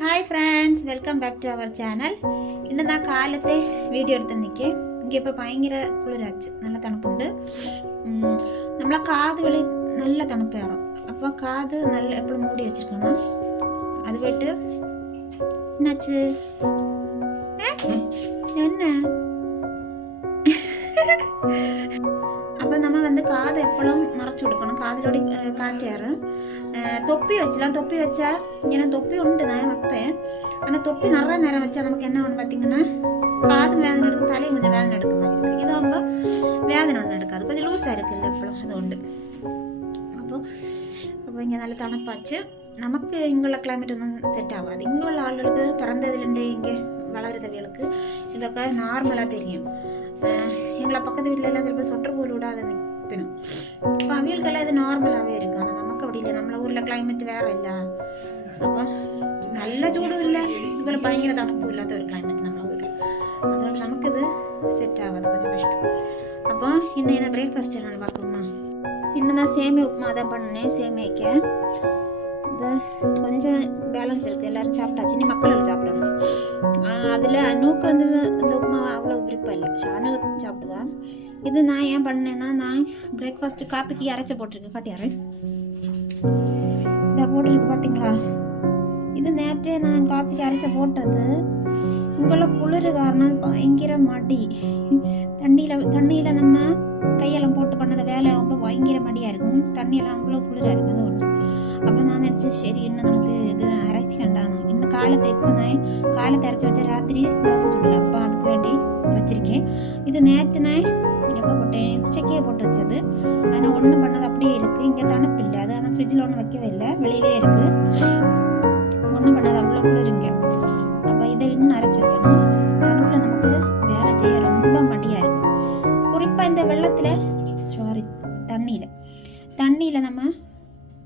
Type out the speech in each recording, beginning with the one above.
Hi friends welcome back to our channel ഇന്ന് നാ കാലത്തെ വീഡിയോ എടുത്ത് നിൽക്കേ. എനിക്കിപ്പോൾ ഭയങ്കര കുളിരാച്ച്. നല്ല തണുപ്പുണ്ട്. നമ്മളെ കാത് വെളി നല്ല തണുപ്പേറും അപ്പോൾ കാത് നല്ല എപ്പോഴും മൂടി വെച്ചിരിക്കണം. അത് കേട്ട് എന്നാച്ച് എന്നാ? அப்போ நம்ம வந்து காதை எப்பளும் மறைச்சு கொடுக்கணும் காதலோடி காற்றாரு தொப்பி வச்சலாம் தொப்பி வச்சா ஏன்னா தொப்பி உண்டு தான் வைப்பேன் ஆனால் தொப்பி நிறைய நேரம் வச்சா நமக்கு என்ன ஒன்று பார்த்தீங்கன்னா காது வேதனை எடுக்கும் தலையும் கொஞ்சம் வேதனை எடுக்க மாதிரி இருக்குது இதாகும்போ வேதனை ஒன்று எடுக்காது கொஞ்சம் லூஸாக இருக்குல்ல எப்பளும் அது உண்டு അപ്പോൾ അപ്പോൾ ഇങ്ങനെ നല്ല തണുപ്പാച്ച് നമുക്ക് ഇങ്ങുള്ള ക്ലൈമറ്റ് ഒന്നും സെറ്റ് ആവാതെ ഇങ്ങുള്ള ആളുകൾക്ക് പിറന്നതിലുണ്ട് എങ്കിൽ വളരുന്നവർക്ക് ഇതൊക്കെ നോർമലായി തിരിയും எங்களை பக்கத்து வீட்டிலலாம் சிலப்போ சொட்டர் போர் விடாத நிற்கணும் இப்போ அவங்களுக்கெல்லாம் இது நார்மலாகவே இருக்கு. ஆனால் நமக்கு அப்படி இல்லை. நம்மளை ஊரில் கிளைமேட் வேறு இல்லை. அப்போ நல்ல சூடும் இல்லை. இதுபோல் பயங்கர தணப்பு இல்லாத ஒரு கிளைமேட் நம்ம ஊரில். அதோட நமக்கு இது செட் ஆகாது. கொஞ்சம் கஷ்டம். அப்போ இன்னும் என்ன பிரேக்ஃபாஸ்ட் என்னென்னு பார்க்கணுமா இன்னும் தான் சேமியா உப்புமா தான் பண்ணேன் சேமியாக்க கொஞ்சம் பேலன்ஸ் இருக்குது எல்லோரும் சாப்பிட்டாச்சு. நீ மக்கள் சாப்பிடணும். அதில் அணுக்கு வந்து இந்த உப்புமா அவ்வளோ விருப்பம் இல்லை. அணு சாப்பிடுவான் இது நான் ஏன் பண்ணேன்னா நான் பிரேக்ஃபாஸ்ட்டு காப்பிக்கு அரைச்ச போட்டிருக்கேன். காட்டியாரு இதை போட்டிருக்கு பார்த்தீங்களா இது நேற்றே நான் காப்பிக்கு அரைச்ச போட்டது. இங்குள்ள குளிர் காரணம் பயங்கர மடி. தண்ணியில் தண்ணியில் நம்ம கையெல்லாம் போட்டு பண்ணது வேலை ரொம்ப பயங்கர மடியாக இருக்கும். தண்ணியெல்லாம் அவ்வளோ குளிராக இருக்குது ஒன்று அப்போ நான் நினச்சேன் சரி இன்னும் நமக்கு இது அரைச்சிக்கண்டாம் இன்னும் காலத்தை இப்போ நான் காலத்தை அரைச்சி வச்ச ராத்திரி தோசை சுடலாம் அப்போ அதுக்கு வேண்டி வச்சுருக்கேன் இது நேற்று நான் எப்போ போட்டேன் உச்சக்கையே போட்டு வச்சது ஆனால் ஒன்றும் பண்ணது அப்படியே இருக்குது இங்கே தணுப்பு இல்லை அது ஆனால் ஃப்ரிட்ஜில் ஒன்றும் வைக்கவே இல்லை வெளியிலே இருக்குது ஒன்றும் பண்ணாது அவ்வளோ குளிருங்க அப்போ இதை இன்னும் அரைச்சி வைக்கணும் தணுப்பில் நமக்கு வேலை செய்ய ரொம்ப மடியாக இருக்கும் குறிப்பாக இந்த வெள்ளத்தில் சாரி தண்ணியில் தண்ணியில் நம்ம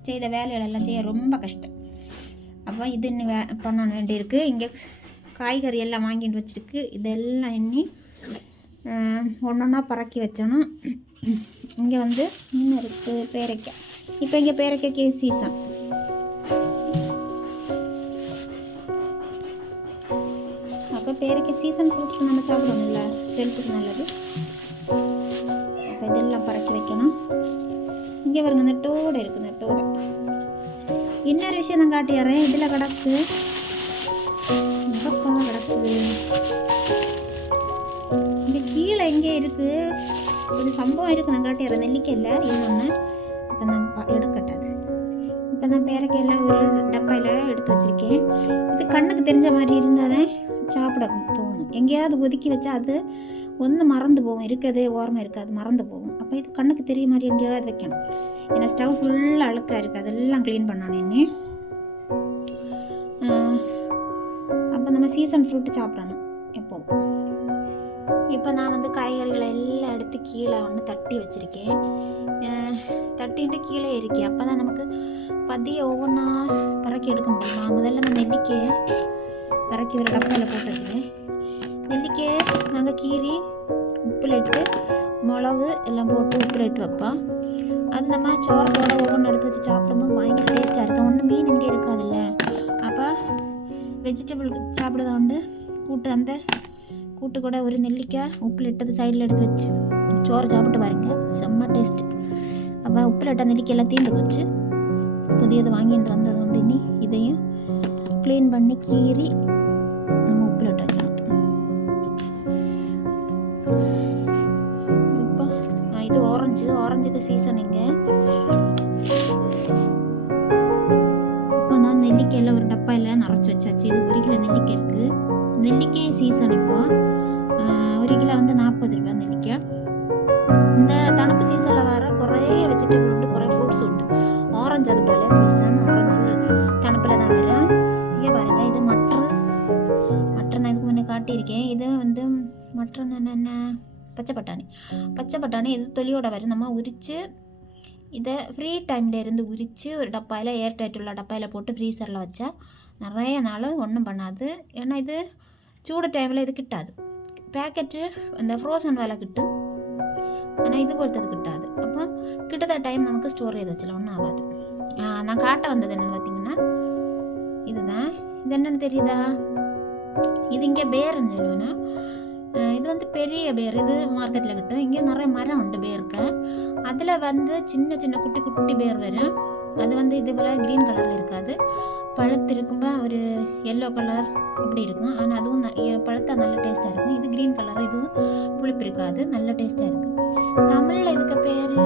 செய்த வேலைகள் எல்லாம் செய்ய ரொம்ப கஷ்டம். அப்போ இது இன்னும் வே பண்ண வேண்டியிருக்கு. இங்கே காய்கறி எல்லாம் வாங்கிட்டு வச்சுருக்கு. இதெல்லாம் எண்ணி ஒன்றா பறக்கி வச்சணும். இங்கே வந்து இன்னும் இருக்குது பேரைக்காய் இப்போ இங்கே பேரைக்காய்க்கு சீசன். அப்போ பேரைக்காய் சீசன் ஃப்ரூட்ஸ் நம்ம சாப்பிடணும்ல ஹெல்த்துக்கு நல்லது. அப்போ இதெல்லாம் பறக்கி வைக்கணும். இங்கே பாருங்க நெட்டோட இருக்குது நெட்டோட. இன்னொரு விஷயம் நான் காட்டிடுறேன் இதில் கிடக்கு. எங்கப்பா கிடக்குது இந்த கீழே எங்கே இருக்குது ஒரு சம்பவம் இருக்குது நான் காட்டிடுறேன் நெல்லிக்கையில் இன்னொன்று இப்போ நான் எடுக்கட்டாது. இப்போ நான் பேரக்கையில் ஒரு டப்பாயில் எடுத்து வச்சுருக்கேன். இது கண்ணுக்கு தெரிஞ்ச மாதிரி இருந்தால் தான் சாப்பிட தோணும். எங்கேயாவது ஒதுக்கி வச்சா அது ஒன்று மறந்து போகும். இருக்கிறதே ஓரமாக இருக்காது. மறந்து போகும். அப்போ இது கண்ணுக்கு தெரிய மாதிரி எங்கேயாவது வைக்கணும். ஏன்னா ஸ்டவ் ஃபுல்லாக அழுக்காக இருக்குது அதெல்லாம் க்ளீன் பண்ணணும் என்ன அப்போ நம்ம சீசன் ஃப்ரூட்டு சாப்பிடணும். எப்போ இப்போ நான் வந்து காய்கறிகளை எல்லாம் எடுத்து கீழே ஒன்று தட்டி வச்சுருக்கேன். தட்டின்ட்டு கீழே இருக்கேன். அப்போ தான் நமக்கு பதிய ஒவ்வொன்றா பறக்கி எடுக்க முடியுமா. முதல்ல நான் நெல்லிக்கையை பறக்கி ஒரு டப்பாவில் போட்டு வச்சுருக்கேன் நெல்லிக்காய் நாங்கள் கீறி உப்பில் இட்டு மிளகு எல்லாம் போட்டு உப்பில் இட்டு வைப்போம் அது நம்ம சோறத்தோட ஒவ்வொன்று எடுத்து வச்சு சாப்பிடும்போது பயங்கர டேஸ்ட்டாக இருக்கும். ஒன்று மீன் இங்கே இருக்காதுல்ல. அப்போ வெஜிடபிள் சாப்பிடுறத உண்டு கூட்டு அந்த கூட்டு கூட ஒரு நெல்லிக்காய் உப்பில் இட்டது சைடில் எடுத்து வச்சு சோறு சாப்பிட்டு பாருங்க. செம்ம டேஸ்ட்டு அப்போ உப்பில் இட்ட நெல்லிக்காய் எல்லாம் தீர்ந்து போச்சு. புதியது வாங்கிட்டு வந்தது உண்டு இனி. இதையும் க்ளீன் பண்ணி கீறி சீசன் இங்கே. இப்போ நான் நெல்லிக்காயில் ஒரு டப்பாயில் நிறச்சி வச்சாச்சு. இது ஒரு கிலோ நெல்லிக்காய் இருக்குது நெல்லிக்காய் சீசன் இப்போ. ஒரு கிலோ வந்து நாற்பது ரூபாய் நெல்லிக்காய். இந்த பச்சை பட்டாணி. பச்சை பட்டாணி இது தொலியோட வரும் நம்ம உரித்து இதை ஃப்ரீ டைமில் இருந்து உரித்து ஒரு டப்பாயில் ஏர் டைட் உள்ள டப்பாயில் போட்டு ஃப்ரீசரில் வச்சா நிறைய நாள் ஒன்றும் பண்ணாது. ஏன்னா இது சூடு டைமில் இது கிட்டாது. பேக்கெட்டு இந்த ஃப்ரோசன் வேலை கிட்டும். ஆனால் இது பொறுத்தது கிட்டாது. அப்போ கிட்டத்த டைம் நமக்கு ஸ்டோர் ஸ்டோரேஜ் வச்சல ஒன்றும் ஆகாது. நான் காட்ட வந்தது என்னென்னு பார்த்தீங்கன்னா இதுதான். இது என்னென்னு தெரியுதா? இது இங்கே பேருன்னு சொல்லுவேன்னா இது வந்து பெரிய பேர் இது மார்க்கெட்டில் கிட்டும். இங்கே நிறைய மரம் உண்டு பேருக்கு அதில் வந்து சின்ன சின்ன குட்டி குட்டி பேர் வரும். அது வந்து இது போல் க்ரீன் கலரில் இருக்காது. பழுத்து இருக்கும்போது ஒரு எல்லோ கலர் அப்படி இருக்கும். ஆனால் அதுவும் பழுத்தா நல்ல டேஸ்ட்டாக இருக்கும். இது க்ரீன் கலர் இதுவும் புளிப்பு இருக்காது. நல்ல டேஸ்ட்டாக இருக்கும். தமிழில் இதுக்கு பேர்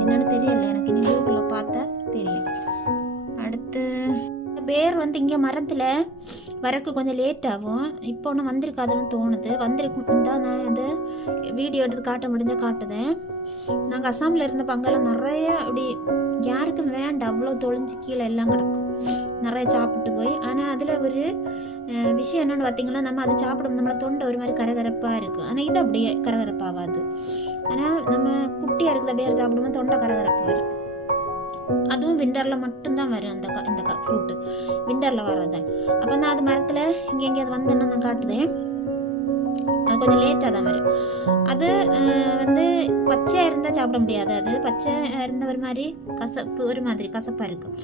என்னென்னு தெரியல. எனக்கு இனி கூகுளில் பார்த்தா பேர் வந்து இங்கே மரத்தில் வரக்கு கொஞ்சம் லேட் ஆகும். இப்போ ஒன்றும் வந்திருக்காதுன்னு தோணுது. வந்திருக்கும். இந்த நான் அது வீடியோ எடுத்து காட்ட முடிஞ்ச காட்டுதேன். நாங்கள் அசாமில் இருந்த பங்கெல்லாம் நிறைய அப்படி யாருக்கும் வேண்டாம். அவ்வளோ தொழிஞ்சு கீழே எல்லாம் கிடக்கும். நிறைய சாப்பிட்டு போய். ஆனால் அதில் ஒரு விஷயம் என்னென்னு பார்த்தீங்கன்னா நம்ம அதை சாப்பிடும் நம்மளை தொண்டை ஒரு மாதிரி கரகரப்பாக இருக்கும் ஆனால் இது அப்படியே கரகரப்பாகாது ஆனால் நம்ம குட்டியாக இருக்கிற பேர் சாப்பிடும்போது தொண்டை கரகரப்பு வரும் அதுவும் விண்டரில் மட்டும்தான் வரும் அந்த க- இந்த ஃப்ரூட்டு விண்டரில் வர்றது. அப்போ நான் அது மரத்தில் இங்கே எங்கேயாவது வந்தேன்னா நான் காட்டுதேன் அது கொஞ்சம் லேட்டாக தான் வரும். அது வந்து பச்சையாக இருந்தால் சாப்பிட முடியாது அது. பச்சை இருந்த ஒரு மாதிரி கசப்பு ஒரு மாதிரி கசப்பாக இருக்கும்.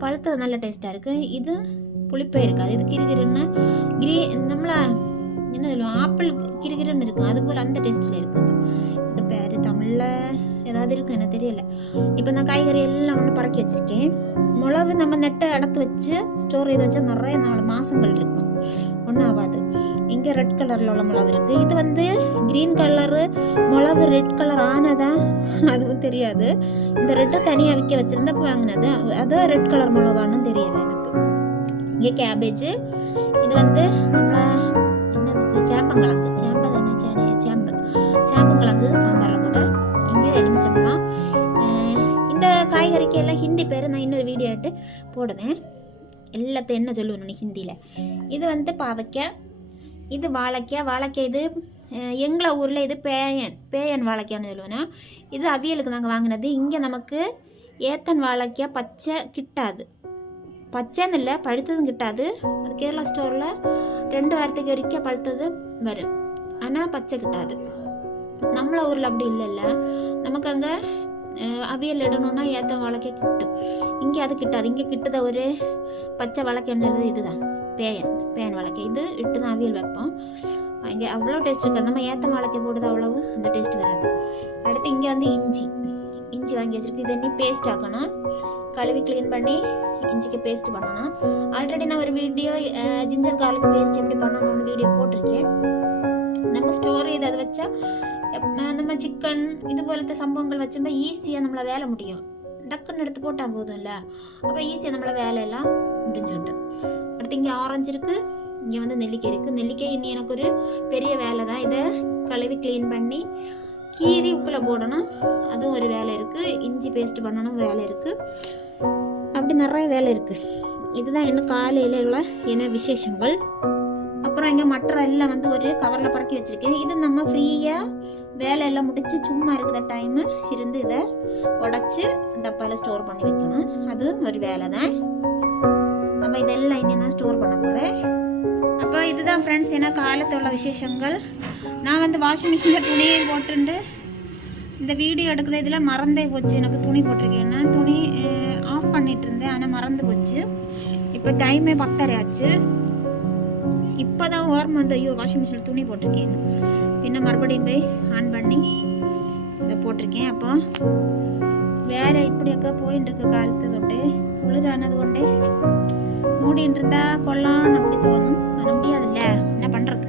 பழுத்தது நல்ல டேஸ்ட்டாக இருக்கும். இது புளிப்பே இருக்காது. இது கிருகிருன்னு கிரீ நம்மளா என்ன சொல்லுவோம்? ஆப்பிள் கிருகிருன்னு இருக்கும். அது போல் அந்த டேஸ்ட்டில் இருக்கும். இது பேர் தமிழில் ஏதாவது இருக்கும் எனக்கு தெரியல. இப்போ நான் காய்கறி எல்லாம் ஒன்று பறக்கி வச்சுருக்கேன். மிளகு நம்ம நெட்டை அடத்து வச்சு ஸ்டோர் செய்து வச்சா நிறைய நாலு மாதங்கள் இருக்கும். ஒன்றும் ஆகாது. இங்கே ரெட் கலரில் உள்ள மிளகு இருக்குது இது வந்து க்ரீன் கலரு மிளகு ரெட் கலர் ஆனதா அதுவும் தெரியாது. இந்த ரெட்டை தனியாக விற்க வச்சுருந்தப்ப வாங்கினது. அதுவும் ரெட் கலர் மிளகான்னு தெரியல எனக்கு. இங்கே கேபேஜ் இது வந்து நம்ம என்னது சேப்பங்கிழங்கு. காய்கறிக்கு எல்லாம் ஹிந்தி பேர் நான் இன்னொரு வீடியோ எடுத்து போடுதேன் எல்லாத்தையும் என்ன சொல்லுவேன் ஹிந்தியில்? இது வந்து பாவைக்காய் இது வாழைக்காய் வாழைக்காய் இது எங்களை ஊரில் இது பேயன் பேயன் வாழைக்காய்னு சொல்லுவோன்னா இது அவியலுக்கு நாங்கள் வாங்கினது. இங்கே நமக்கு ஏத்தன் வாழைக்காய் பச்சை கிட்டாது. பச்சைன்னு இல்லை பழுத்ததும் கிட்டாது. அது கேரளா ஸ்டோரில் ரெண்டு வாரத்துக்கு வரைக்கும் பழுத்தது வரும். ஆனால் பச்சை கிட்டாது. நம்மள ஊரில் அப்படி இல்லைல்ல. நமக்கு அங்கே அவியல் இடணும்னா ஏத்தன் வாழைக்காய் கிட்டும் இங்கே அது கிட்டாது இங்கே கிட்டத ஒரு பச்சை வாழைக்காய்ன்றது இதுதான் பேயன் பேன் வாழைக்காய் இது இட்டு தான் அவியல் வைப்போம் இங்கே அவ்வளோ டேஸ்ட் இருக்காது நம்ம ஏத்த வாழைக்காய் போடுறது அவ்வளவு அந்த டேஸ்ட் வராது அடுத்து இங்கே வந்து இஞ்சி இஞ்சி வாங்கி வச்சுருக்கு இது இன்னி பேஸ்ட் ஆக்கணும் கழுவி க்ளீன் பண்ணி இஞ்சிக்கு பேஸ்ட் பண்ணணும் ஆல்ரெடி நான் ஒரு வீடியோ ஜிஞ்சர் கார்லிக் பேஸ்ட் எப்படி பண்ணணும்னு வீடியோ போட்டிருக்கேன் நம்ம ஸ்டோர் இதை வச்சா நம்ம சிக்கன் இது போலத்த சம்பவங்கள் வச்சும்போது ஈஸியாக நம்மள வேலை முடியும். டக்குன்னு எடுத்து போட்டால் போதும்ல? அப்போ ஈஸியாக நம்மளை வேலையெல்லாம் முடிஞ்சுக்கிட்டு அடுத்து இங்கே ஆரஞ்சு இருக்குது இங்கே வந்து நெல்லிக்காய் இருக்குது நெல்லிக்காய் இனி எனக்கு ஒரு பெரிய வேலை தான். இதை கழுவி க்ளீன் பண்ணி கீரி உப்பில் போடணும். அதுவும் ஒரு வேலை இருக்குது இஞ்சி பேஸ்ட் பண்ணணும் வேலை இருக்குது அப்படி நிறைய வேலை இருக்குது இதுதான் இன்னும் காலையில் உள்ள என்ன விசேஷங்கள். அப்புறம் இங்கே மற்ற எல்லாம் வந்து ஒரு கவரில் பறக்கி வச்சுருக்கேன். இது நம்ம ஃப்ரீயாக வேலையெல்லாம் முடிச்சு சும்மா இருக்கிற டைமு இருந்து இதை உடச்சி டப்பாவில் ஸ்டோர் பண்ணி வைக்கணும். அது ஒரு வேலை தான் அப்போ இதெல்லாம் இனி நான் ஸ்டோர் பண்ண போகிறேன் அப்போ இதுதான் ஃப்ரெண்ட்ஸ் ஏன்னா காலத்தில் உள்ள விசேஷங்கள்? நான் வந்து வாஷிங் மிஷினில் துணியை போட்டுண்டு இந்த வீடியோ எடுக்கிறது இதில் மறந்தே போச்சு. எனக்கு துணி போட்டிருக்கேன்னா துணி ஆஃப் பண்ணிட்டு இருந்தேன் ஆனால் மறந்து போச்சு. இப்போ டைமே பத்தரை ஆச்சு இப்போ தான் ஓரம் வந்து ஐயோ வாஷிங் மிஷினில் துணி போட்டிருக்கேன் பின்ன மறுபடியும் போய் ஆன் பண்ணி இதை போட்டிருக்கேன். அப்போ வேற இப்படியாக்கா போயின்னு இருக்கு காலத்து தொட்டு. குளிரானது கொண்டு மூடின்னு இருந்தா கொல்லான்னு அப்படி தோணும். பண்ண முடியாதுல்ல? என்ன பண்ணுறது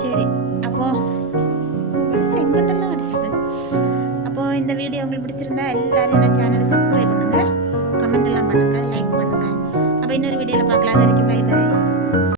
சரி அப்போது செங்கட்டெல்லாம் அடிச்சது அப்போது இந்த வீடியோ உங்களுக்கு பிடிச்சிருந்தா எல்லாரும் என்ன சேனலை சப்ஸ்கிரைப் பண்ணுங்கள் கமெண்ட் எல்லாம் பண்ணுங்கள் லைக் பண்ணுங்க. அப்போ இன்னொரு வீடியோவில் பார்க்கலாம். அது